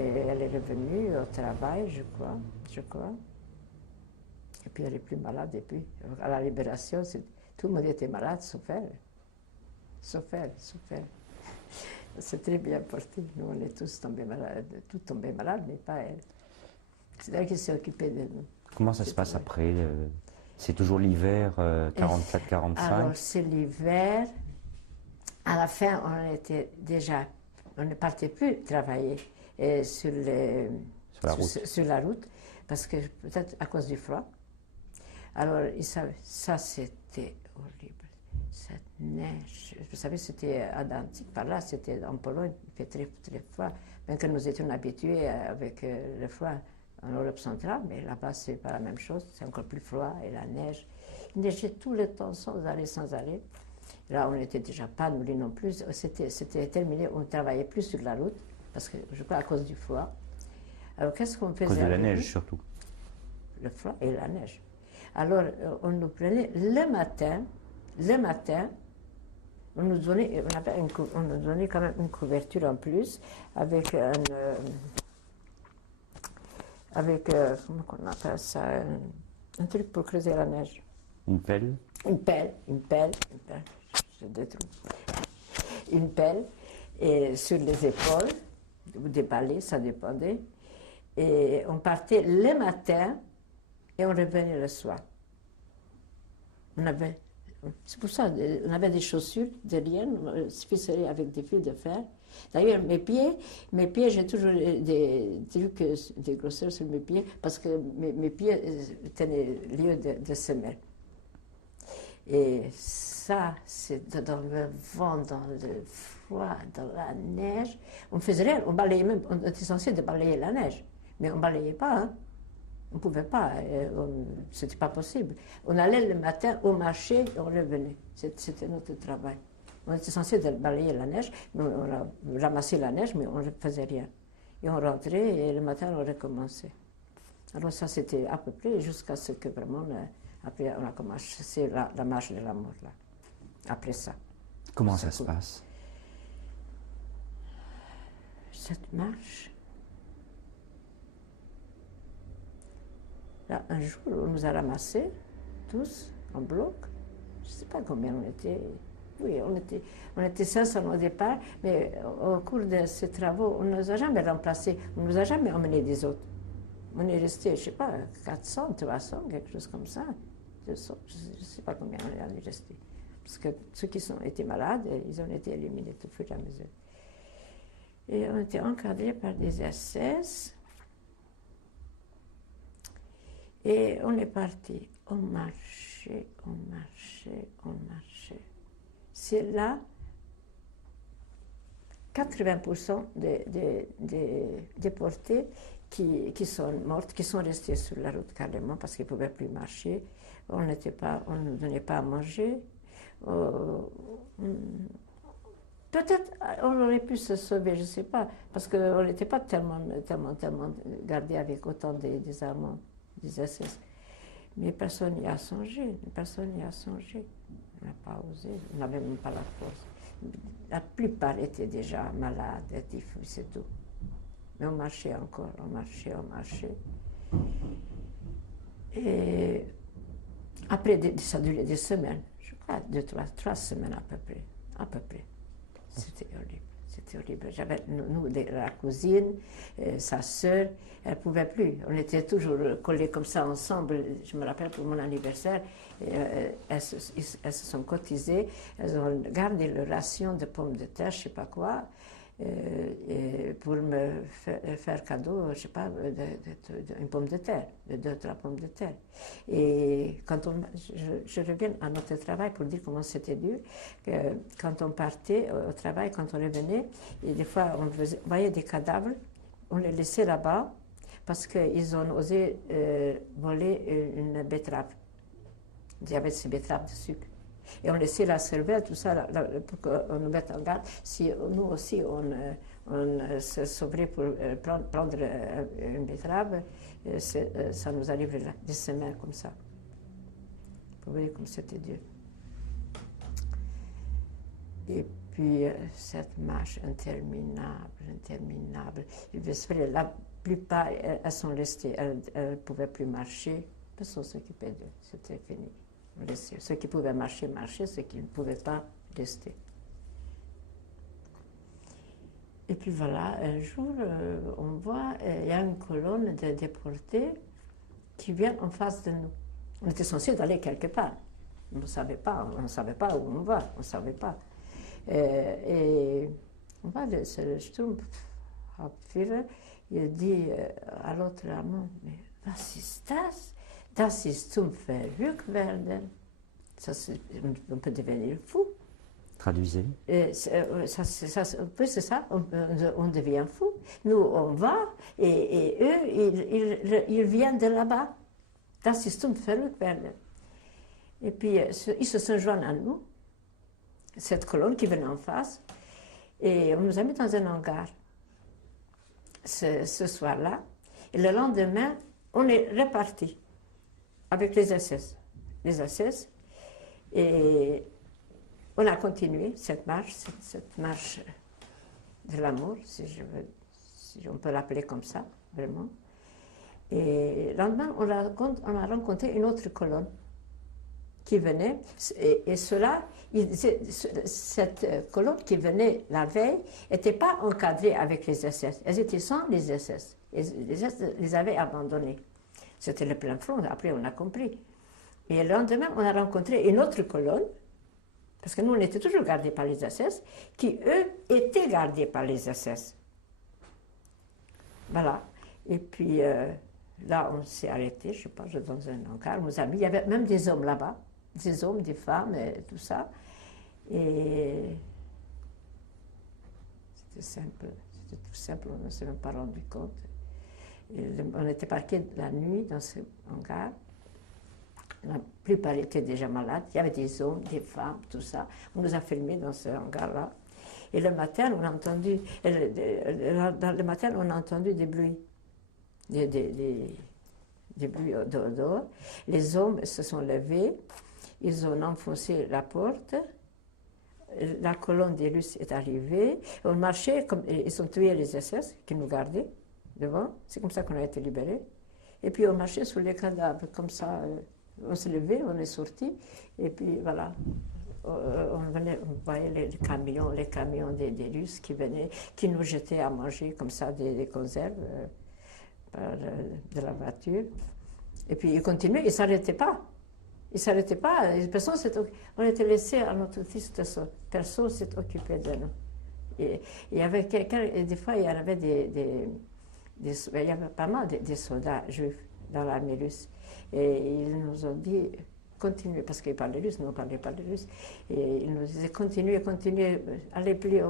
Et elle est revenue au travail, je crois, je crois. Et puis elle est plus malade. Et puis, à la Libération, tout le monde était malade, sauf elle. Sauf elle, sauf elle. C'est très bien porté. Nous, on est tous tombés malades, mais pas elle. C'est elle qui s'est occupée de nous. Comment ça se passe après C'est toujours l'hiver 44-45? Alors, c'est l'hiver. À la fin, on ne partait plus travailler sur la route, parce que peut-être à cause du froid. Alors, ça c'était horrible. Cette neige, vous savez, c'était à Danzig, par là, c'était en Pologne, il fait très, très froid. Même que nous étions habitués avec le froid en Europe centrale, mais là-bas, c'est pas la même chose, c'est encore plus froid, et la neige. Il neigeait tout le temps, sans arrêt, sans arrêt. Là, on n'était déjà pas nourris non plus. C'était terminé, on ne travaillait plus sur la route, parce que je crois à cause du froid. Alors, qu'est-ce qu'on faisait? À cause de la neige, surtout. Le froid et la neige. Alors, on nous prenait le matin, on nous donnait quand même une couverture en plus, avec comment on appelle ça, un truc pour creuser la neige. Une pelle? Une pelle, je détruis. Une pelle, et sur les épaules, ou des balais, ça dépendait. Et on partait le matin, et on revenait le soir. C'est pour ça, on avait des chaussures de laine, ficelées avec des fils de fer. D'ailleurs, mes pieds, j'ai toujours des trucs, des grosseurs sur mes pieds, parce que mes pieds tenaient lieu de semelle. Et ça, c'est dans le vent, dans le froid, dans la neige. On faisait rien, on balayait même, on était censé de balayer la neige, mais on ne balayait pas, hein. On ne pouvait pas, c'était pas possible. On allait le matin au marché et on revenait. C'était notre travail. On était censé balayer la neige, mais on ramassait la neige, mais on ne faisait rien. Et on rentrait et le matin on recommençait. Alors ça c'était à peu près jusqu'à ce que vraiment, après on a commencé la marche de la mort là. Après ça. Comment ça se passe? Cette marche. Là, un jour, on nous a ramassés, tous, en bloc. Je ne sais pas combien on était. Oui, on était 500 au départ, mais au cours de ces travaux, on ne nous a jamais remplacés, on ne nous a jamais emmenés des autres. On est resté, je ne sais pas, 400, 300, quelque chose comme ça. 200, je ne sais pas combien on est resté. Parce que ceux qui étaient malades, ils ont été éliminés au fur et à mesure. Et on était encadrés par des SS. Et on est parti, on marchait. C'est là, 80% des déportés qui sont mortes, qui sont restés sur la route carrément parce qu'ils ne pouvaient plus marcher. On ne nous donnait pas à manger. Peut-être on aurait pu se sauver, je ne sais pas, parce qu'on n'était pas tellement gardés avec autant des Allemands. Des SS. Mais personne n'y a songé, On n'a pas osé, on n'avait même pas la force. La plupart étaient déjà malades, typhus, c'est tout. Mais on marchait encore, on marchait. Et après, ça durait des semaines, je crois, 3 semaines à peu près. C'était horrible. C'était horrible. J'avais, nous, la cousine, sa sœur, elle ne pouvait plus. On était toujours collés comme ça ensemble. Je me rappelle pour mon anniversaire, elles se sont cotisées, elles ont gardé leur ration de pommes de terre, je ne sais pas quoi, pour me faire cadeau, je ne sais pas, une pomme de terre, de 2-3 pommes de terre. Et quand je reviens à notre travail pour dire comment c'était dur, que quand on partait au travail, quand on revenait, et des fois on voyait des cadavres, on les laissait là-bas parce qu'ils ont osé voler une betterave. Il y avait ces betteraves de sucre. Et on laissait la cervelle, tout ça, pour qu'on nous mette en garde. Si nous aussi, on se sauverait pour prendre une betterave, ça nous arriverait des semaines comme ça. Vous voyez comme c'était dur. Et puis cette marche interminable, interminable. La plupart, elles sont restées, elles ne pouvaient plus marcher. Personne ne s'occupait d'eux, c'était fini. Ceux qui pouvaient marcher, marchaient, ceux qui ne pouvaient pas, rester. Et puis voilà, un jour, on voit, il y a une colonne de déportés qui vient en face de nous. On était censé aller quelque part. On ne savait pas où on va, on ne savait pas. Et on va, le Sturmabführer, il dit à l'autre amant, mais was ist das? Das ist zum Verrücktwerden. On peut devenir fou. Traduisez. C'est ça, on devient fou. Nous, on va, et eux, ils viennent de là-bas. Das ist zum Verrücktwerden. Et puis, ils se sont joints à nous, cette colonne qui venait en face, et on nous a mis dans un hangar ce soir-là. Et le lendemain, on est reparti avec les SS. Les SS. Et on a continué cette marche de l'amour, si on peut l'appeler comme ça, vraiment. Et le lendemain, on a rencontré une autre colonne qui venait, et cette colonne qui venait la veille n'était pas encadrée avec les SS. Elles étaient sans les SS. Les SS les avaient abandonnés. C'était le plein front, après on a compris. Et le lendemain, on a rencontré une autre colonne, parce que nous, on était toujours gardés par les SS, qui, eux, étaient gardés par les SS. Voilà. Et puis, là, on s'est arrêté, je sais pas, dans un hangar, nos amis. Il y avait même des hommes là-bas, des hommes, des femmes, et tout ça. Et c'était tout simple, on ne s'est même pas rendu compte. On était parqués la nuit dans ce hangar. La plupart étaient déjà malades. Il y avait des hommes, des femmes, tout ça. On nous a filmés dans ce hangar-là. Et le matin, on a entendu, des bruits. Des bruits dehors. Les hommes se sont levés. Ils ont enfoncé la porte. La colonne des Russes est arrivée. On marchait, ils ont tué les SS qui nous gardaient devant. C'est comme ça qu'on a été libérés. Et puis on marchait sur les cadavres, comme ça. On s'est levé, on est sorti, et puis voilà. On voyait les camions des Russes qui venaient, qui nous jetaient à manger comme ça des conserves de la voiture. Et puis ils continuaient, ils ne s'arrêtaient pas. Ils ne s'arrêtaient pas. On était laissés à notre triste sort. Personne ne s'est occupé de nous. Et il y avait quelqu'un, et des fois il y avait il y avait pas mal de soldats juifs dans l'armée russe. Et ils nous ont dit, continuez, parce qu'ils parlaient russe, nous ne parlions pas de russe. Et ils nous disaient, continuez, allez plus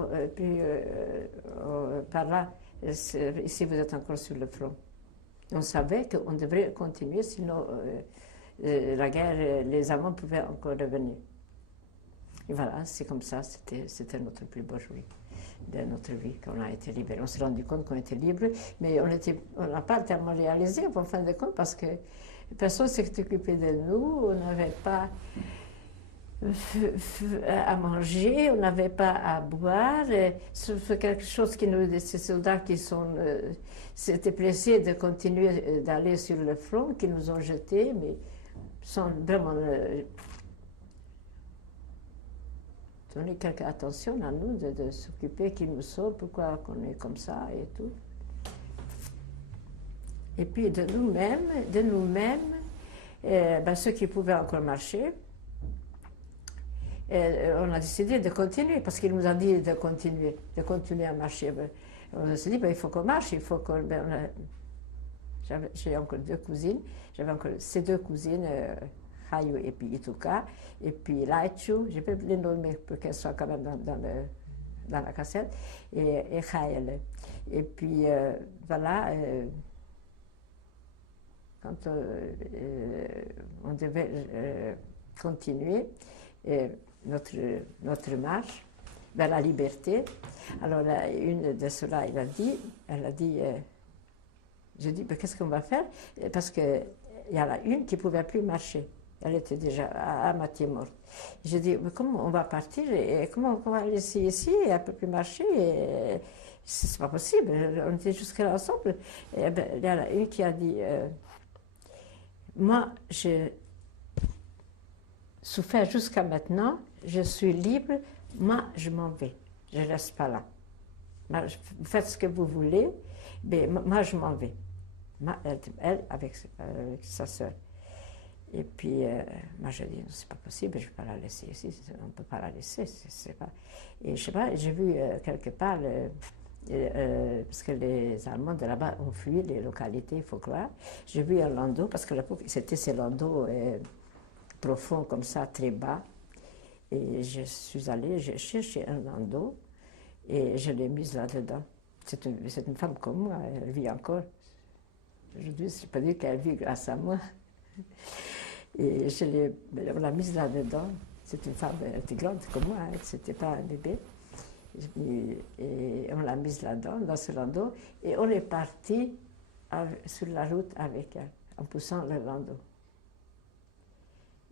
par là, si vous êtes encore sur le front. On savait qu'on devrait continuer, sinon la guerre, les Allemands pouvaient encore revenir. Et voilà, c'est comme ça, c'était notre plus beau jour de notre vie, qu'on a été libérés. On s'est rendu compte qu'on était libres, mais on n'a pas tellement réalisé, en fin de compte, parce que personne ne s'est occupé de nous, on n'avait pas à manger, on n'avait pas à boire. C'est quelque chose ces soldats qui s'étaient pressés de continuer d'aller sur le front, qui nous ont jetés, mais sans vraiment donner quelque attention à nous, de s'occuper qui nous sommes, pourquoi on est comme ça et tout. Et puis de nous-mêmes, ceux qui pouvaient encore marcher, on a décidé de continuer, parce qu'il nous a dit de continuer à marcher. On s'est dit, il faut qu'on marche, il faut qu'on... J'ai encore deux cousines, j'avais encore ces deux cousines, Hayu et puis Ituka, et puis Laichu, je peux les nommer pour qu'elles soient quand même dans la cassette, et Haël. Et puis voilà, quand on devait continuer notre marche vers la liberté, alors une de ceux-là, elle a dit, je dis, qu'est-ce qu'on va faire? Parce qu'il y en a une qui ne pouvait plus marcher. Elle était déjà à moitié morte. J'ai dit, mais comment on va partir et comment on va laisser ici et elle ne peut plus marcher et c'est pas possible. On était jusque-là ensemble. Et ben, il y en a une qui a dit, moi, j'ai souffert jusqu'à maintenant, je suis libre, moi, je m'en vais. Je ne reste pas là. Vous faites ce que vous voulez, mais moi, je m'en vais. Elle avec sa soeur. Et puis, moi, je dis, c'est pas possible, je ne vais pas la laisser ici, on ne peut pas la laisser. C'est pas... Et je sais pas, j'ai vu quelque part, parce que les Allemands de là-bas ont fui les localités, il faut croire. J'ai vu un landau, parce que c'était ces landaux profonds comme ça, très bas. Et je suis allée, j'ai cherché un landau et je l'ai mise là-dedans. C'est une femme comme moi, elle vit encore. Aujourd'hui, je ne peux pas dire qu'elle vit grâce à moi. Et on l'a mise là-dedans. C'est une femme intégrante comme moi, hein, c'était pas un bébé. Et on l'a mise là-dedans, dans ce landau, et on est parti sur la route avec elle, en poussant le landau.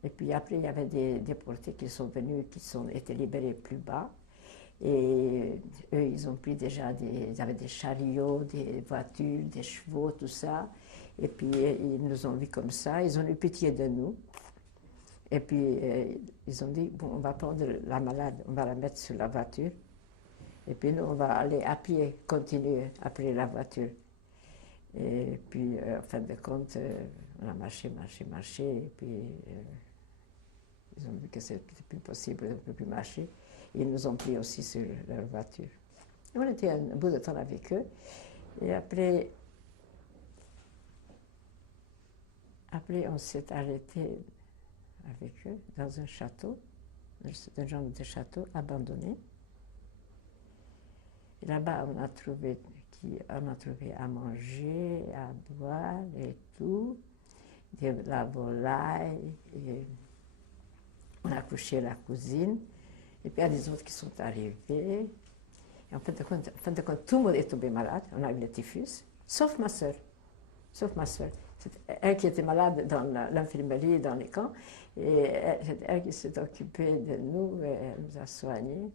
Et puis après, il y avait des déportés qui sont venus, qui ont été libérés plus bas. Et eux, ils ont pris déjà ils avaient des chariots, des voitures, des chevaux, tout ça. Et puis, ils nous ont vus comme ça, ils ont eu pitié de nous. Et puis, ils ont dit, bon, on va prendre la malade, on va la mettre sur la voiture. Et puis, nous, on va aller à pied, continuer après la voiture. Et puis, en fin de compte, on a marché. Et puis, ils ont vu que c'était plus possible, on ne peut plus marcher. Ils nous ont pris aussi sur leur voiture. Et on était un bout de temps avec eux. Et après on s'est arrêté avec eux dans un château, un genre de château abandonné. Et là-bas, on a trouvé à manger, à boire et tout, de la volaille. Et on a couché la cousine. Et puis il y a des autres qui sont arrivés. Et en fin de compte, tout le monde est tombé malade. On a eu le typhus, sauf ma soeur. Sauf ma soeur. C'est elle qui était malade dans l'infirmerie, dans les camps. Et c'est elle qui s'est occupée de nous. Elle nous a soignés.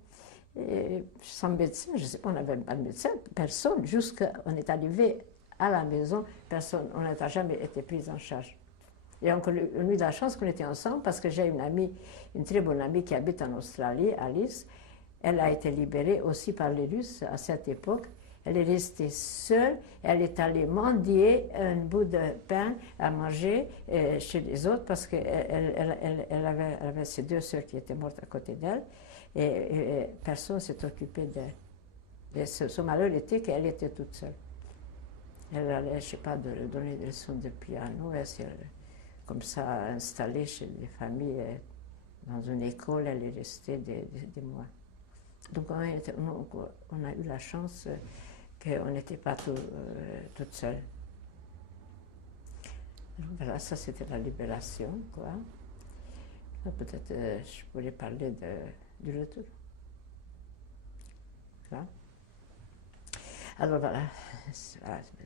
Et sans médecin, je ne sais pas, on n'avait pas de médecin, personne. Jusqu'à on est arrivé à la maison, personne. On n'a jamais été pris en charge. Et on a eu de la chance qu'on était ensemble parce que j'ai une amie, une très bonne amie qui habite en Australie, Alice. Elle a été libérée aussi par les Russes à cette époque. Elle est restée seule. Elle est allée mendier un bout de pain à manger chez les autres parce qu'elle avait ses deux sœurs qui étaient mortes à côté d'elle. Et personne ne s'est occupé d'elle. Son malheur était qu'elle était toute seule. Elle allait, je ne sais pas, donner des leçons de piano. Elle s'est comme ça installée chez les familles. Dans une école, elle est restée des mois. Donc on a eu la chance qu'on n'était pas toute seule. Voilà, ça c'était la libération, quoi. Peut-être je pourrais parler du retour. Voilà. Alors voilà,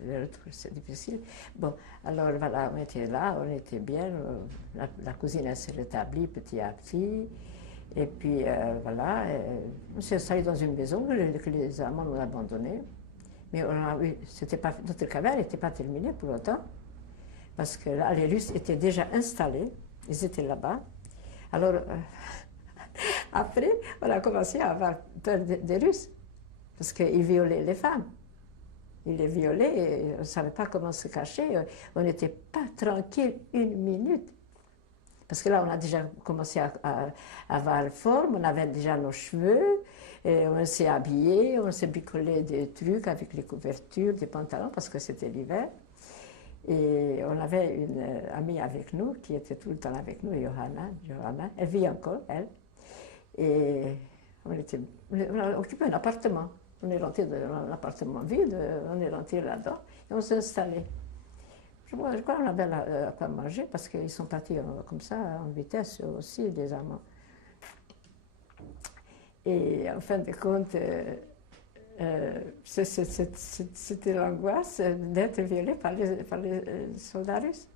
le retour c'est difficile. Bon, alors voilà, on était là, on était bien. La cousine elle s'est rétablie petit à petit. Et puis voilà, on s'est installé dans une maison que les Allemands ont abandonnée. Mais notre carrière n'était pas terminée pour autant. Parce que là, les Russes étaient déjà installés, ils étaient là-bas. Alors, après, on a commencé à avoir peur des Russes. Parce qu'ils violaient les femmes. Ils les violaient et on ne savait pas comment se cacher. On n'était pas tranquille une minute. Parce que là, on a déjà commencé à avoir forme, on avait déjà nos cheveux, et on s'est habillé, on s'est bricolé des trucs avec les couvertures, des pantalons, parce que c'était l'hiver. Et on avait une amie avec nous, qui était tout le temps avec nous, Johanna. Elle vit encore, elle. Et on a occupé un appartement. On est rentré dans un appartement vide, on est rentré là-dedans, et on s'est installé. Je crois qu'on avait à quoi manger parce qu'ils sont partis comme ça, en vitesse aussi, les Allemands. Et en fin de compte, c'était l'angoisse d'être violée par les soldats russes.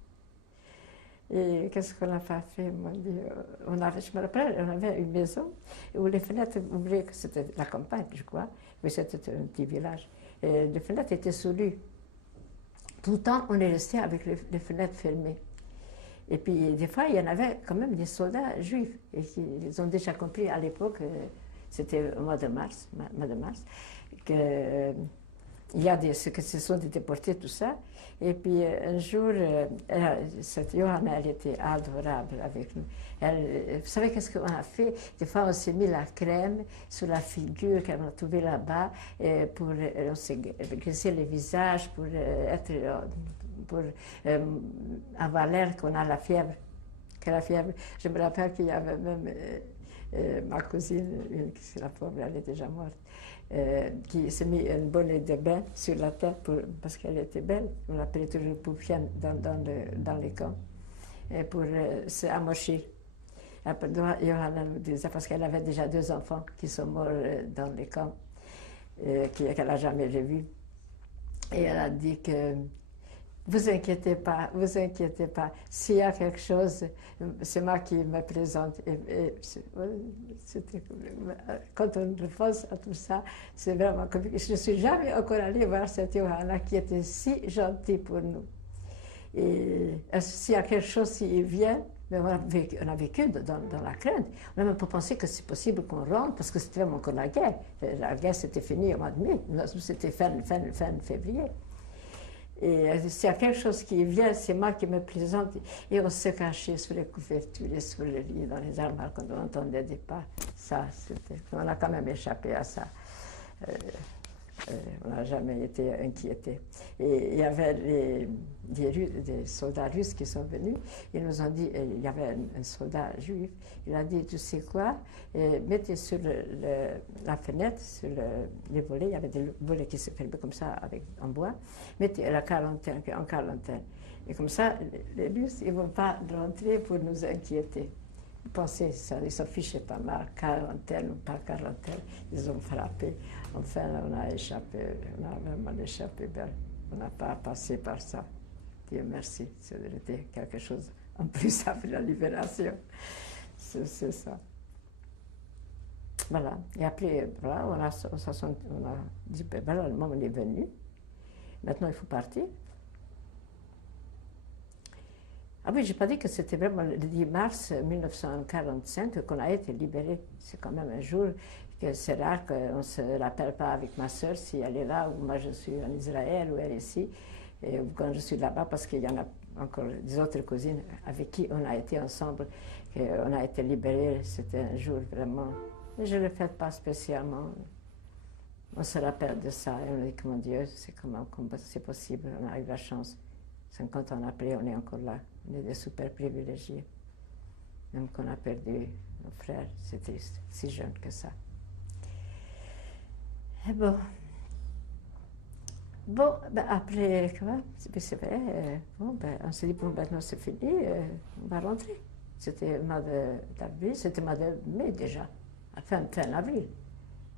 Et qu'est-ce qu'on n'a pas fait? Moi, je me rappelle, on avait une maison où les fenêtres ouvraient, que c'était la campagne, je crois, mais c'était un petit village. Et les fenêtres étaient soulies. Tout le temps, on est resté avec les fenêtres fermées. Et puis, des fois, il y en avait quand même des soldats juifs. Et ils ont déjà compris à l'époque, c'était au mois de mars, que il y a que ce sont des déportés, tout ça. Et puis un jour, cette Johanna, elle était adorable avec nous. Vous savez qu'est-ce qu'on a fait? Des fois, on s'est mis la crème sur la figure qu'elle a trouvée là-bas, on s'est graissé le visage pour avoir l'air qu'on a la fièvre. Je me rappelle qu'il y avait même ma cousine, la pauvre, elle est déjà morte. Qui s'est mis un bonnet de bain sur la tête parce qu'elle était belle. On l'appelait toujours Poufiane dans les camps, pour se amocher. Johanna nous disait, parce qu'elle avait déjà 2 enfants qui sont morts dans les camps, qu'elle n'a jamais revus. Et elle a dit que vous inquiétez pas, s'il y a quelque chose, c'est moi qui me présente. Quand on repense à tout ça, c'est vraiment compliqué. Je ne suis jamais encore allée voir cette Johanna qui était si gentille pour nous. Et s'il y a quelque chose qui vient, mais on a vécu dans la crainte. On n'a même pas pensé que c'est possible qu'on rentre, parce que c'était vraiment encore la guerre. La guerre s'était finie au mois de mai, c'était fin février. Et s'il y a quelque chose qui vient, c'est moi qui me présente. Et on se cachait sous les couvertures et sous le lit, dans les armoires, quand on entendait des pas. On a quand même échappé à ça. On n'a jamais été inquiétés. Et il y avait des soldats russes qui sont venus. Ils nous ont dit, il y avait un soldat juif, il a dit, tu sais quoi, mettez sur la fenêtre, sur les volets, il y avait des volets qui se fermaient comme ça en bois, mettez en quarantaine. Et comme ça, les Russes, ils ne vont pas rentrer pour nous inquiéter. Pensez ça, ils s'en fichaient pas mal, quarantaine ou pas quarantaine, ils ont frappé. Enfin, on a vraiment échappé belle. On n'a pas passé par ça. Dieu merci, c'était quelque chose en plus après la libération. C'est ça. Voilà. Et après, voilà, on a dit, ben voilà, le moment est venu. Maintenant, il faut partir. Ah oui, je n'ai pas dit que c'était vraiment le 10 mars 1945 qu'on a été libérés. C'est quand même un jour que c'est rare qu'on ne se rappelle pas avec ma soeur si elle est là, ou moi je suis en Israël, ou elle est ici, ou quand je suis là-bas, parce qu'il y en a encore des autres cousines avec qui on a été ensemble, on a été libérés. C'était un jour vraiment... Mais je ne le fais pas spécialement. On se rappelle de ça et on dit que mon Dieu, comment c'est possible, on a eu la chance. 50 ans après, on est encore là. On est des super privilégiés. Même qu'on a perdu nos frères, c'est triste, si jeune que ça. Et bon, ben après, comment? C'est vrai, on s'est dit, bon, maintenant c'est fini, on va rentrer. C'était le mois d'avril, c'était le mois de mai déjà, à fin avril.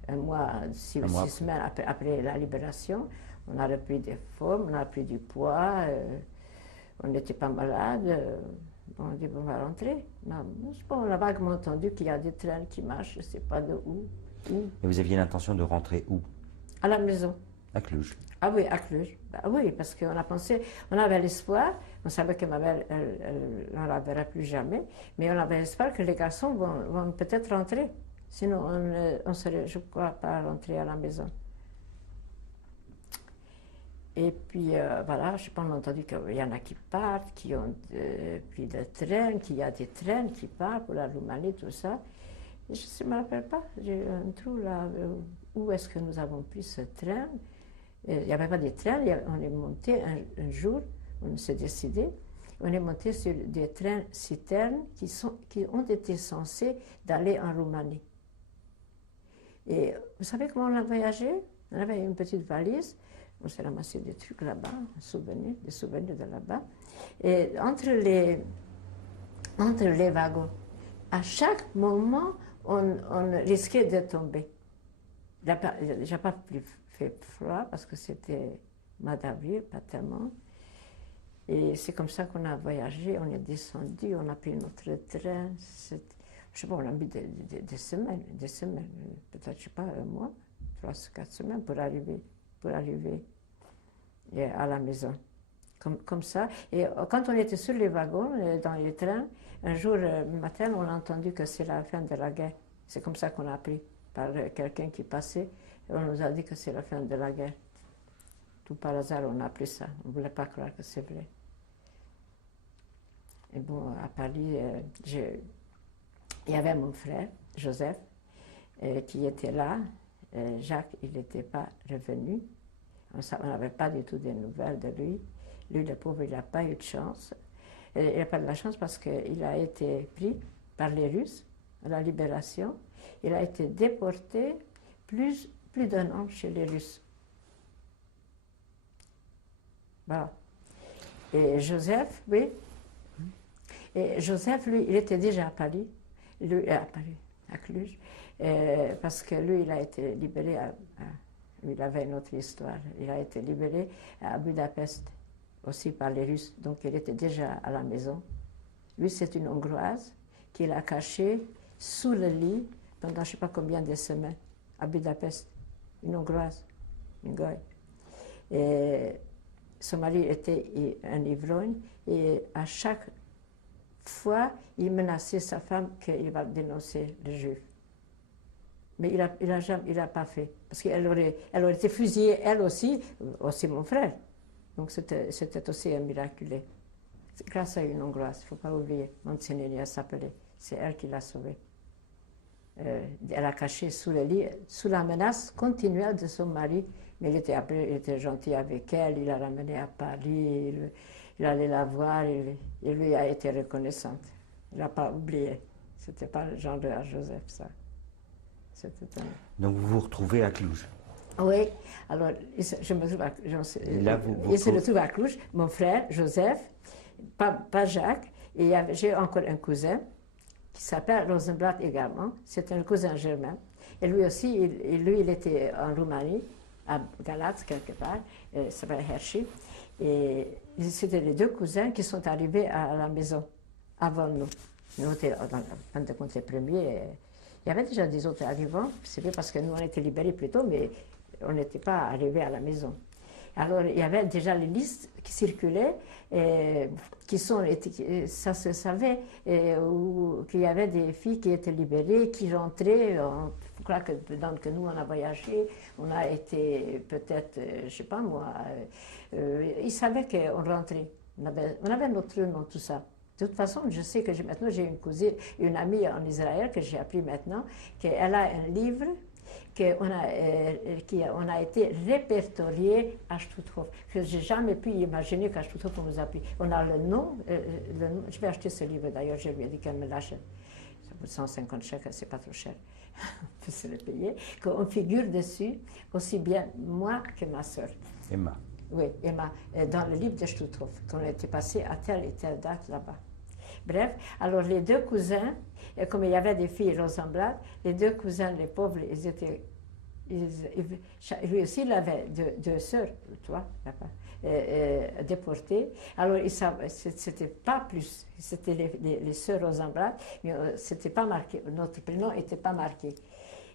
Un mois, 6 semaines après la libération, on a repris des formes, on a pris du poids, on n'était pas malade. On a dit, bon, on va rentrer. On a vaguement entendu qu'il y a des trains qui marchent, je ne sais pas de où. Et vous aviez l'intention de rentrer où? À la maison. À Cluj. Ah oui, à Cluj. Bah oui, parce qu'on a pensé, on avait l'espoir, on savait que ma mère, on ne la verra plus jamais, mais on avait l'espoir que les garçons vont peut-être rentrer. Sinon, on ne serait, je crois, pas rentré à la maison. Et puis, voilà, je pense qu'on a entendu qu'il y en a qui partent, qui ont pris le train, qu'il y a des trains qui partent pour la Roumanie, tout ça. Et je ne me rappelle pas, j'ai un trou là, où est-ce que nous avons pris ce train. Il n'y avait pas de train, on est monté un jour, on s'est décidé, on est monté sur des trains citernes qui ont été censés d'aller en Roumanie. Et vous savez comment on a voyagé? On avait une petite valise, on s'est ramassé des trucs là-bas, des souvenirs de là-bas. Et entre les wagons, à chaque moment, on risquait de tomber. Il n'a déjà pas fait froid parce que c'était mois d'avril, pas tellement. Et c'est comme ça qu'on a voyagé, on est descendu, on a pris notre train. Je sais pas, on a mis des semaines, peut-être, je sais pas, un mois, 3 ou 4 semaines pour arriver à la maison. Comme ça. Et quand on était sur les wagons, dans les trains, un jour matin, on a entendu que c'est la fin de la guerre. C'est comme ça qu'on a appris par quelqu'un qui passait. On nous a dit que c'est la fin de la guerre. Tout par hasard, on a appris ça. On ne voulait pas croire que c'est vrai. Et bon, à Paris, il y avait mon frère, Joseph, qui était là. Jacques, il n'était pas revenu. On n'avait pas du tout de nouvelles de lui. Lui, le pauvre, il n'a pas eu de chance. Il n'a pas de la chance parce qu'il a été pris par les Russes à la libération. Il a été déporté plus d'un an chez les Russes. Voilà. Et Joseph, oui. Et Joseph, lui, il était déjà à Paris. Lui, à Cluj. Parce que lui, il a été libéré il avait une autre histoire. Il a été libéré à Budapest, aussi par les Russes. Donc il était déjà à la maison. Lui, c'est une Hongroise qu'il a cachée sous le lit pendant je ne sais pas combien de semaines à Budapest. Une Hongroise, une goy. Et son mari était un ivrogne et à chaque fois, il menaçait sa femme qu'il va dénoncer les Juifs. Mais il n'a pas fait. Parce qu'elle aurait été fusillée, elle aussi mon frère. Donc c'était aussi un miraculé. Grâce à une Hongroise, il ne faut pas oublier. Monsenegna s'appelait. C'est elle qui l'a sauvé. Elle a caché sous le lit, sous la menace continuelle de son mari. Mais il était gentil avec elle, il l'a ramenée à Paris, il allait la voir, il lui a été reconnaissante. Il n'a pas oublié. C'était pas le genre de Joseph, ça. Donc vous vous retrouvez à Cluj. Oui, alors je me trouve il se retrouve à Cluj, mon frère Joseph, pas Jacques, et j'ai encore un cousin qui s'appelle Rosenblatt également, c'est un cousin germain, et lui aussi, il était en Roumanie, à Galate quelque part, il s'appelle Hershey, et c'était les deux cousins qui sont arrivés à la maison avant nous. Nous étions en de compte les premiers. Il y avait déjà des autres arrivants, c'est vrai parce que nous on était libérés plus tôt, mais on n'était pas arrivés à la maison. Alors il y avait déjà les listes qui circulaient, ça se savait, qu'il y avait des filles qui étaient libérées, qui rentraient. Je crois que nous on a voyagé, on a été peut-être, je ne sais pas moi, ils savaient qu'on rentrait. On avait notre nom, tout ça. De toute façon, je sais que maintenant j'ai une cousine, une amie en Israël que j'ai appris maintenant, qu'elle a un livre on a été répertorié à Stutthof. Je n'ai jamais pu imaginer qu'à Stutthof on nous a pris. On a le nom, je vais acheter ce livre d'ailleurs, je lui ai dit qu'elle me l'achète. Ça coûte 150 chèques, c'est pas trop cher. On peut se le payer. Qu'on figure dessus, aussi bien moi que ma soeur. Emma. Oui, Emma, dans le livre de Stutthof, qu'on était passé à telle et telle date là-bas. Bref, alors les deux cousins, comme il y avait des filles Rosenblatt, les deux cousins, les pauvres, lui aussi, il avait deux sœurs, toi, déportées. Alors, c'était pas plus, c'était les sœurs Rosenblatt, mais c'était pas marqué, notre prénom n'était pas marqué.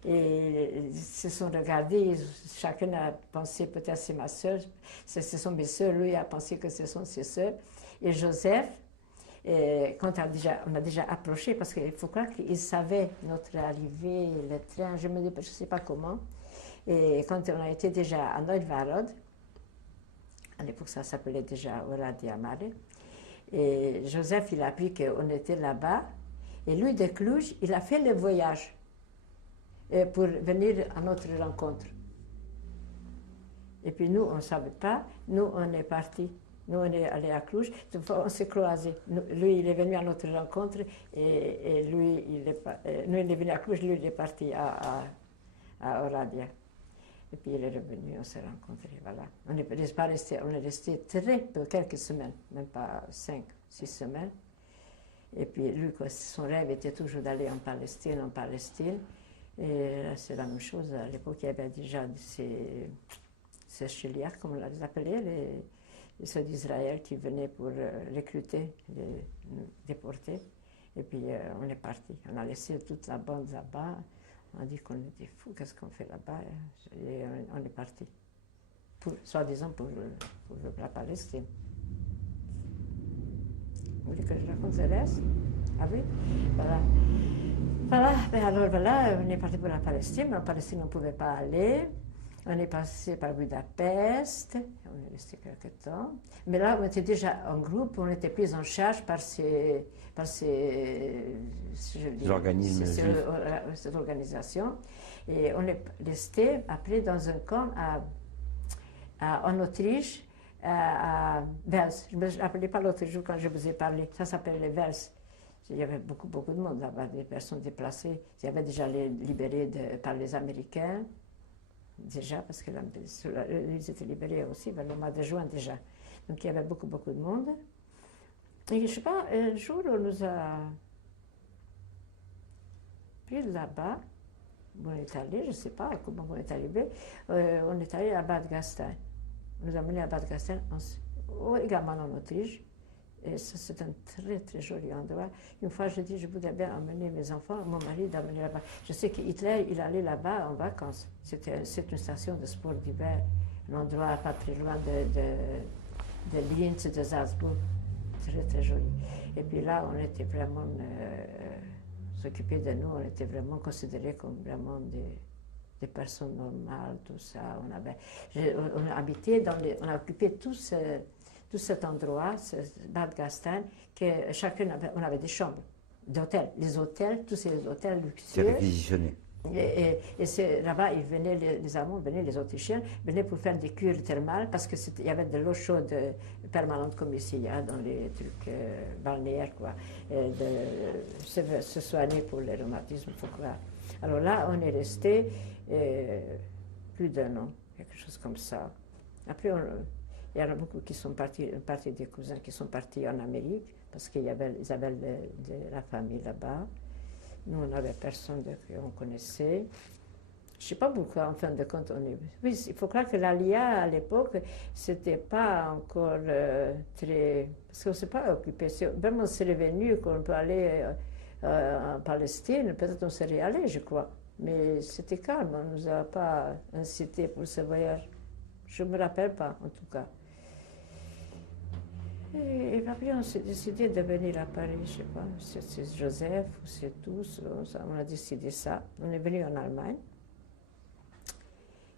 Et ils se sont regardés, chacun a pensé peut-être c'est ma sœur, ce sont mes sœurs, lui a pensé que ce sont ses sœurs. Et Joseph, quand on a déjà approché, parce qu'il faut croire qu'ils savaient notre arrivée, le train, je ne sais pas comment. Et quand on a été déjà à Neuwarod, à l'époque ça s'appelait déjà Oradia Mare, et Joseph il a appris qu'on était là-bas, et lui de Cluj, il a fait le voyage pour venir à notre rencontre. Et puis nous, on ne savait pas, nous on est partis. Nous, on est allés à Cluj, on s'est croisés. Lui, il est venu à notre rencontre et lui, il est venu à Cluj, lui, il est parti à Oradea. Et puis il est revenu, on s'est rencontrés, voilà. On est resté très peu, quelques semaines, même pas 5, 6 semaines. Et puis lui, son rêve était toujours d'aller en Palestine. Et c'est la même chose, à l'époque, il y avait déjà ces chiliards, comme on les appelait, ceux d'Israël qui venaient pour recruter, les déportés. Et puis on est parti. On a laissé toute la bande là-bas. On a dit qu'on était fous, qu'est-ce qu'on fait là-bas? Et on est parti. Soi-disant pour la Palestine. Vous voulez que je raconte le reste? Ah oui? Voilà. Voilà, ben alors voilà, on est parti pour la Palestine, mais en Palestine on ne pouvait pas aller. On est passé par Budapest, on est resté quelques temps. Mais là, on était déjà en groupe, on était pris en charge par organismes cette organisation. Et on est resté après dans un camp en Autriche, à Wels. Je ne me rappelais pas l'autre jour quand je vous ai parlé. Ça s'appelle les Wels. Il y avait beaucoup de monde là-bas, des personnes déplacées. Il y avait déjà les libérés par les Américains, déjà, parce que ils étaient libérés aussi vers le mois de juin déjà. Donc il y avait beaucoup de monde. Et je ne sais pas, un jour, on nous a pris là-bas. On est allé, je ne sais pas comment on est arrivé. On est allé à Bad Gastein. On nous a menés à Bad Gastein, également en Autriche. Et c'est un très joli endroit. Une fois, je dis, je voudrais bien emmener mes enfants, mon mari d'emmener là-bas. Je sais que Hitler, il allait là-bas en vacances. C'est une station de sport d'hiver, un endroit pas très loin de Linz, de Salzbourg. Très joli. Et puis là, on était vraiment s'occuper de nous, on était vraiment considérés comme vraiment des personnes normales, tout ça. On a habité on a occupé tout cet endroit, Bad Gastein, que chacun on avait des chambres d'hôtel. Les hôtels, tous ces hôtels luxueux. C'est réquisitionné. Et là-bas, les Allemands venaient, les Autrichiens venaient pour faire des cures thermales parce qu'il y avait de l'eau chaude permanente comme ici, il y a dans les trucs balnéaires, quoi. Se soigner pour le rhumatisme, il faut croire. Alors là, on est resté plus d'un an, quelque chose comme ça. Après, il y en a beaucoup qui sont partis, une partie des cousins qui sont partis en Amérique parce qu'ils avaient de la famille là-bas. Nous, on n'avait personne qu'on connaissait. Je ne sais pas pourquoi, en fin de compte, Oui, il faut croire que l'Alia, à l'époque, c'était pas encore très... Parce qu'on ne s'est pas occupé. Vraiment, c'est revenu qu'on peut aller en Palestine. Peut-être on serait allé, je crois. Mais c'était calme, on ne nous a pas incité pour ce voyage. Je ne me rappelle pas, en tout cas. Et après, on s'est décidé de venir à Paris, je ne sais pas, c'est Joseph ou c'est tous, on a décidé ça. On est venu en Allemagne.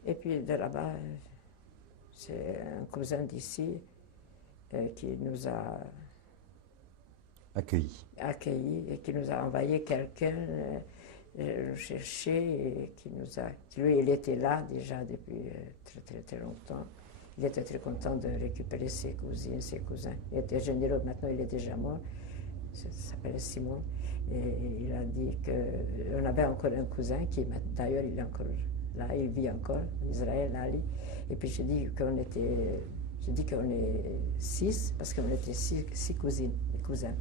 Et puis de là-bas, c'est un cousin d'ici qui nous a accueillis et qui nous a envoyé quelqu'un le chercher et lui, il était là déjà depuis très longtemps. Il était très content de récupérer ses cousines, ses cousins. Il était généreux, maintenant il est déjà mort. Il s'appelle Simon. Et il a dit qu'on avait encore un cousin qui, d'ailleurs, il est encore là, il vit encore en Israël, Ali. Et puis j'ai dit qu'on est 6, parce qu'on était six cousines, cousins.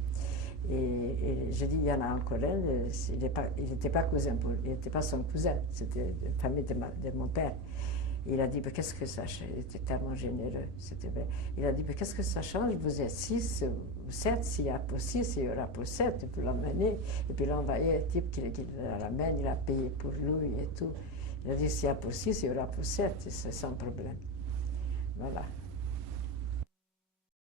Et j'ai dit, il y en a encore un, il n'était pas cousin, il n'était pas son cousin, c'était la famille de mon père. Il a dit, qu'est-ce que ça change? Il était tellement généreux, c'était vrai. Il a dit, qu'est-ce que ça change? Vous êtes 6 ou 7, s'il y a pour 6, il y aura pour 7, il peut l'emmener. Et puis l'envoyer, un type qui la ramène, il a payé pour lui et tout. Il a dit, s'il y a pour 6, il y aura pour 7, c'est sans problème. Voilà.